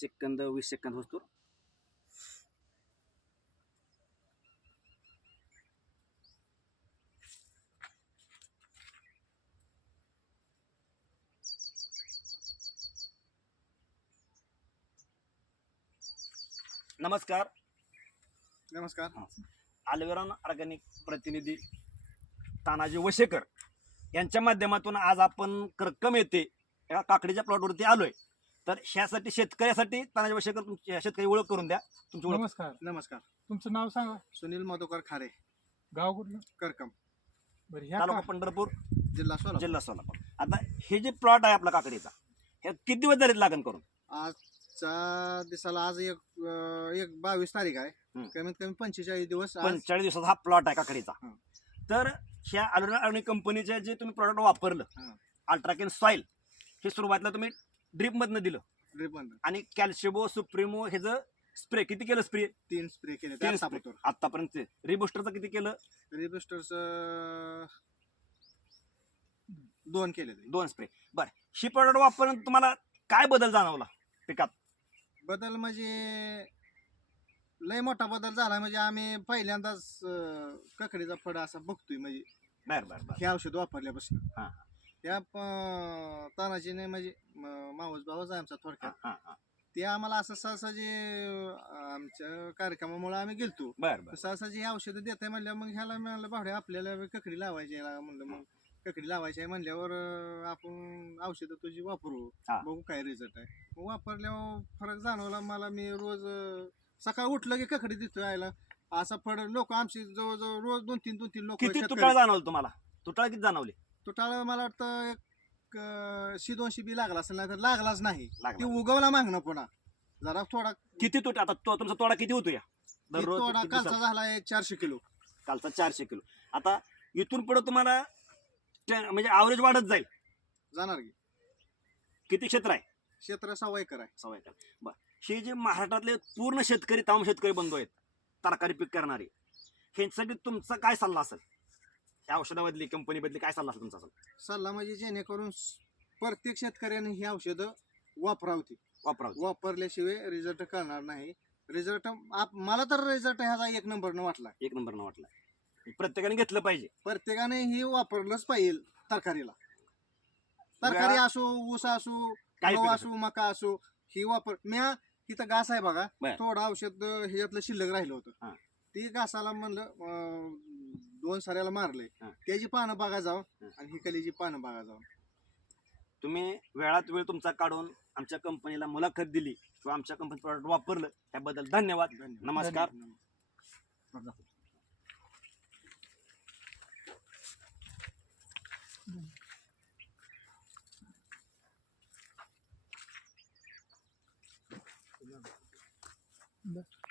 Second वीस second होतो नमस्कार नमस्कार आलवेरॉन ऑर्गॅनिक प्रतिनिधी तानाजी वशेकर यांच्या माध्यमातून आज आपण कर्कम येते या काकडीच्या प्लॉटवरती आलोय तर ह्यासाठी शेतकऱ्यासाठी तानाजी भाषेकर शेतकरी ओळख करून द्या तुमची नमस्कार नमस्कार तुमचं नाव सांगा सुनील मधुकर खारे गाव कुठलं करकम तालुका पंढरपूर जिल्हा सोलापूर जिल्हा सोलापूर आता हे जे प्लॉट आहे आपला काकडीचा हे किती दिवस झाले लागण करून आजचा दिसाला आज एक एक बावीस तारीख आहे कमीत कमी पंचेचाळीस दिवस पंचेचाळीस दिवसाचा हा प्लॉट आहे काकडीचा तर ह्या अरुणा आणि कंपनीचे जे तुम्ही प्रॉडक्ट वापरलं अल्ट्राकेन सॉईल हे सुरुवातीला तुम्ही ड्रिप मधनं दिलं ड्रीप मधनं आणि कॅल्शिबो सुप्रिमो ह्याचं स्प्रे किती केलं स्प्रे तीन स्प्रे केले तीन आतापर्यंत रिबुस्टरचं किती केलं रिबुस्टरच दोन केले दोन स्प्रे बर ही प्रॉडक्ट वापरून तुम्हाला काय बदल जाणवला पिकात बदल म्हणजे लय मोठा बदल झाला म्हणजे आम्ही पहिल्यांदाच ककडीचा फळ असा बघतोय म्हणजे हे औषध वापरल्यापासून त्या तानाजीने म्हणजे माऊस भावच आहे आमचा थोडक्यात ते आम्हाला असं सहसाजी आमच्या कार्यक्रमामुळे आम्ही गेलतो सहसाजी औषधं देत आहे म्हणल्यावर मग ह्याला म्हणलं भावडे आपल्याला ककडी लावायची आहे म्हणलं मग ककडी लावायची आहे म्हणल्यावर आपण औषधं तुझी वापरू बघू काय रिझल्ट आहे मग वापरल्यावर फरक जाणवला मला मी रोज सकाळ उठलं की ककडी देतो यायला असा फड लोक आमची जवळजवळ रोज दोन तीन दोन तीन लोक तुटाळ जाणवलं तुम्हाला तुटाळ किती जाणवली तुटाळ मला वाटतं एक सी दोनशे बी लागला असेल नाही तर लागलाच नाही ते उगवला मागणं पुन्हा जरा थोडा किती तोटा आता तो- तुमचा तोडा किती होतो या तोडा कालचा झालाय झाला चारशे किलो कालचा चारशे किलो आता इथून पुढे तुम्हाला म्हणजे आवरेज वाढत जाईल जाणार की किती क्षेत्र आहे क्षेत्र सव्वा एकर आहे सवय एकर बर हे जे महाराष्ट्रातले पूर्ण शेतकरी ताम शेतकरी बंधू आहेत तरकारी पीक करणारे ह्यांच्यासाठी तुमचा काय सल्ला असेल औषधा बदली कंपनी बदली काय सल्ला तुमचा सल्ला म्हणजे जेणेकरून प्रत्येक शेतकऱ्याने ही औषधं वापरावती वापरा वापरल्याशिवाय रिझल्ट करणार नाही रिझल्ट मला तर रिझल्ट ह्याचा एक नंबरनं वाटला एक नंबरनं वाटला प्रत्येकाने घेतलं पाहिजे प्रत्येकाने ही वापरलंच पाहिजे तरकारीला तरकारी असो ऊस असो असो मका असो ही वापर म्या तिथं घास आहे बघा थोडं औषध ह्याच्यातलं शिल्लक राहिलं होतं ती घासाला म्हणलं दोन साऱ्याला मारले हा. त्याची पानं बघा जाव आणि ही कलेची पानं बागा जाव तुम्ही वेळात वेळ तुमचा काढून आमच्या कंपनीला मुलाखत दिली किंवा आमच्या कंपनी प्रॉडक्ट वापरलं त्याबद्दल धन्यवाद धन्यवाद नमस्कार